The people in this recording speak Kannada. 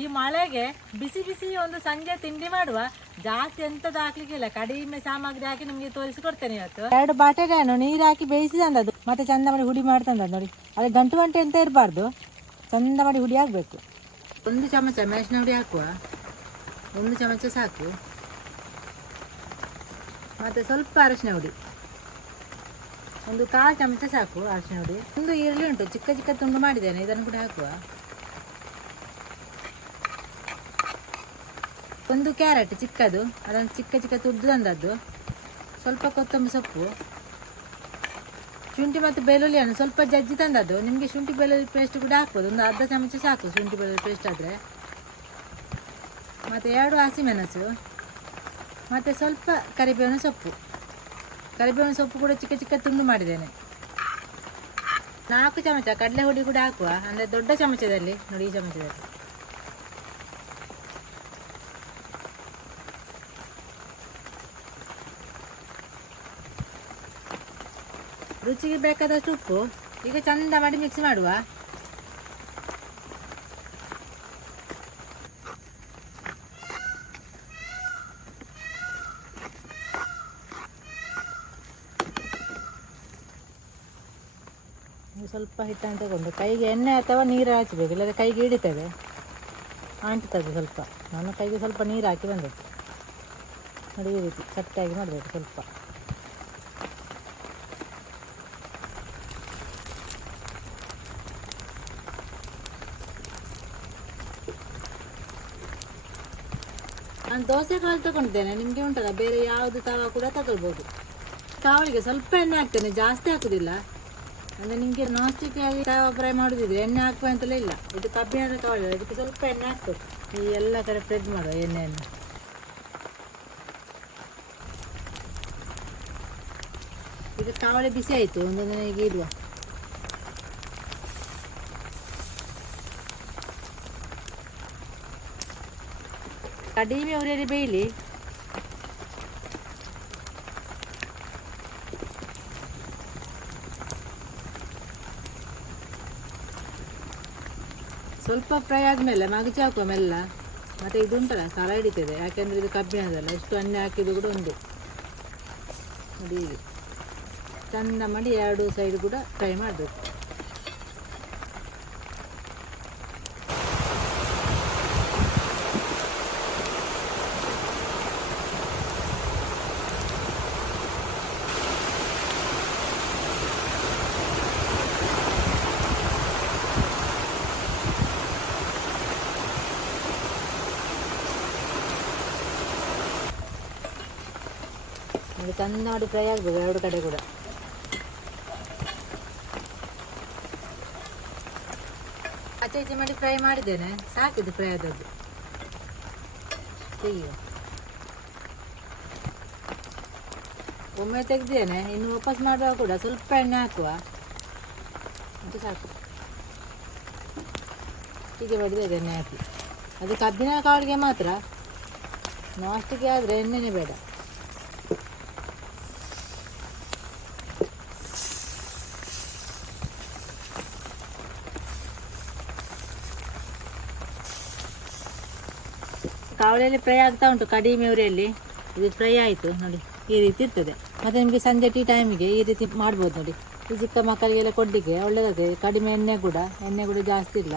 ಈ ಮಳೆಗೆ ಬಿಸಿ ಬಿಸಿ ಒಂದು ಸಂಜೆ ತಿಂಡಿ ಮಾಡುವ ಜಾಸ್ತಿ ಎಂತದ ಹಾಕ್ಲಿಕ್ಕಿಲ್ಲ. ಕಡಿಮೆ ಸಾಮಗ್ರಿ ಹಾಕಿ ನಿಮ್ಗೆ ತೋರಿಸಿಕೊಡ್ತೇನೆ ಇವತ್ತು. ಎರಡು ಬಟಾಟೆಯನ್ನು ನೀರು ಹಾಕಿ ಬೇಯಿಸಿದಂದದು ಮತ್ತೆ ಚಂದ ಮಾಡಿ ಹುಡಿ ಮಾಡ್ತಂದದ್ದು ನೋಡಿ. ಅದೇ ಗಂಟು ಗಂಟೆ ಅಂತ ಇರಬಾರ್ದು. ಚಂದ ಮಾಡಿ ಹುಡಿ ಹಾಕಬೇಕು. ಒಂದು ಚಮಚ ಮೆಣಸಿನ ಹುಡಿ ಹಾಕುವ. ಒಂದು ಚಮಚ ಸಾಕು. ಮತ್ತೆ ಸ್ವಲ್ಪ ಅರಶಿನ ಹುಡಿ. ಒಂದು ಕಾಲು ಚಮಚ ಸಾಕು ಅರಶಿನ ಹುಡಿ. ಒಂದು ಈರುಳ್ಳಿ ಉಂಟು. ಚಿಕ್ಕ ಚಿಕ್ಕ ತುಂಡು ಮಾಡಿದ್ದೇನೆ. ಇದನ್ನು ಕೂಡ ಹಾಕುವ. ಒಂದು ಕ್ಯಾರೆಟ್ ಚಿಕ್ಕದು ಅದನ್ನು ಚಿಕ್ಕ ಚಿಕ್ಕ ತುರ್ದು ತಂದದ್ದು. ಸ್ವಲ್ಪ ಕೊತ್ತಂಬರಿ ಸೊಪ್ಪು, ಶುಂಠಿ ಮತ್ತು ಬೆಳ್ಳುಳ್ಳಿಯನ್ನು ಸ್ವಲ್ಪ ಜಜ್ಜಿ ತಂದದ್ದು. ನಿಮಗೆ ಶುಂಠಿ ಬೆಳ್ಳುಳ್ಳಿ ಪೇಸ್ಟ್ ಕೂಡ ಹಾಕ್ಬೋದು. ಒಂದು ಅರ್ಧ ಚಮಚ ಸಾಕು ಶುಂಠಿ ಬೆಳ್ಳುಳ್ಳಿ ಪೇಸ್ಟ್ ಆದರೆ. ಮತ್ತು ಎರಡು ಹಸಿಮೆಣಸು, ಮತ್ತು ಸ್ವಲ್ಪ ಕರಿಬೇವಿನ ಸೊಪ್ಪು. ಕರಿಬೇವಿನ ಸೊಪ್ಪು ಕೂಡ ಚಿಕ್ಕ ಚಿಕ್ಕ ತುಂಡು ಮಾಡಿದ್ದೇನೆ. ನಾಲ್ಕು ಚಮಚ ಕಡಲೆ ಹುಡಿ ಕೂಡ ಹಾಕುವ, ಅಂದರೆ ದೊಡ್ಡ ಚಮಚದಲ್ಲಿ, ನೋಡಿ ಈ ಚಮಚದಲ್ಲಿ. ರುಚಿಗೆ ಬೇಕಾದಷ್ಟು ಉಪ್ಪು ಈಗ ಚಂದ ಮಾಡಿ ಮಿಕ್ಸ್ ಮಾಡುವ. ಸ್ವಲ್ಪ ಹಿಟ್ಟನ್ನು ತಗೊಂಡು ಕೈಗೆ ಎಣ್ಣೆ ಅಥವಾ ನೀರು ಹಚ್ಚಬೇಕು ಇಲ್ಲದೆ ಕೈಗೆ ಹಿಡಿತೇವೆ. ಅಂಟ್ತದೆ ಸ್ವಲ್ಪ. ನನ್ನ ಕೈಗೆ ಸ್ವಲ್ಪ ನೀರು ಹಾಕಿ ಬಂದದ್ದು. ನೋಡಿ ಈ ರೀತಿ ಕಟ್ಟಾಗಿ ಮಾಡಬೇಕು ಸ್ವಲ್ಪ. ನಾನು ದೋಸೆ ಕಾಳು ತಗೊಂಡಿದ್ದೇನೆ. ನಿಮಗೆ ಉಂಟಲ್ಲ? ಬೇರೆ ಯಾವುದು ತವ ಕೂಡ ತಗೊಳ್ಬೋದು. ಕಾವಲಿಗೆ ಸ್ವಲ್ಪ ಎಣ್ಣೆ ಹಾಕ್ತೇನೆ. ಜಾಸ್ತಿ ಹಾಕುದಿಲ್ಲ. ಅಂದರೆ ನಿಮಗೆ ನಾಸ್ಟಿಕ್ ಸ್ಟಿಕ್ ಆಗಿ ತವ ಫ್ರೈ ಮಾಡೋದಿದ್ರೆ ಎಣ್ಣೆ ಹಾಕುವ ಅಂತಲೇ ಇಲ್ಲ. ಇದು ಕಬ್ಬಿಣದ ಕಾವಲಿ ಇದಕ್ಕೆ ಸ್ವಲ್ಪ ಎಣ್ಣೆ ಹಾಕ್ಬೇಕು. ಈ ಎಲ್ಲ ಕಡೆ ಫ್ರೆಡ್ ಮಾಡುವ ಎಣ್ಣೆಯನ್ನು. ಈಗ ಕಾವಳಿ ಬಿಸಿ ಆಯಿತು. ಈಗ ಇಡುವ. ಕಡಿಮೆ ಉರಿಯಲ್ಲಿ ಬೇಯಲಿ ಸ್ವಲ್ಪ ಫ್ರೈ ಆದಮೇಲೆ ಮಗಚಿ ಹಾಕುವ ಮೆಲ್ಲ ಮತ್ತೆ ಇದು ಉಂಟಲ್ಲ ಸಲ ಹಿಡಿತದೆ ಯಾಕೆಂದ್ರೆ ಇದು ಕಬ್ಬಿಣದಲ್ಲ ಎಷ್ಟು ಎಣ್ಣೆ ಹಾಕಿದ್ದು ಕೂಡ ಒಂದು ನೋಡಿ ಚಂದ ಮಾಡಿ ಎರಡು ಸೈಡ್ ಕೂಡ ಫ್ರೈ ಮಾಡಬೇಕು ಅದು ಮಾಡಿ ಫ್ರೈ ಆಗ್ಬೋದು, ಎರಡು ಕಡೆ ಕೂಡ. ಆಚೆ ಈಚೆ ಮಾಡಿ ಫ್ರೈ ಮಾಡಿದ್ದೇನೆ, ಸಾಕಿದ್ದು ಫ್ರೈ ಆದದ್ದು ಒಮ್ಮೆ ತೆಗೆದೇನೆ ಇನ್ನು ವಾಪಸ್ ಮಾಡುವಾಗ ಕೂಡ ಸ್ವಲ್ಪ ಎಣ್ಣೆ ಹಾಕುವ. ಅದು ಸಾಕು. ಹೀಗೆ ಬಡಿದೆ ಎಣ್ಣೆ ಹಾಕಿ. ಅದು ಕಬ್ಬಿನ ಕಾಳಿಗೆ ಮಾತ್ರ. ನಾಸ್ಟಿಗೆ ಆದರೆ ಎಣ್ಣೆನೇ ಬೇಡ. ಕಾವಲಿಯಲ್ಲಿ ಫ್ರೈ ಆಗ್ತಾ ಉಂಟು, ಕಡಿಮೆ ಉರಿಯಲ್ಲಿ. ಇದು ಫ್ರೈ ಆಯಿತು, ನೋಡಿ. ಈ ರೀತಿ ಇರ್ತದೆ. ಮತ್ತು ನಿಮಗೆ ಸಂಜೆ ಟೀ ಟೈಮಿಗೆ ಈ ರೀತಿ ಮಾಡ್ಬೋದು ನೋಡಿ. ಈ ಚಿಕ್ಕ ಮಕ್ಕಳಿಗೆಲ್ಲ ಕೊಡಲಿಕ್ಕೆ ಒಳ್ಳೆಯದಾಗ್ತದೆ. ಕಡಿಮೆ ಎಣ್ಣೆ ಕೂಡ ಎಣ್ಣೆ ಕೂಡ ಜಾಸ್ತಿ ಇಲ್ಲ.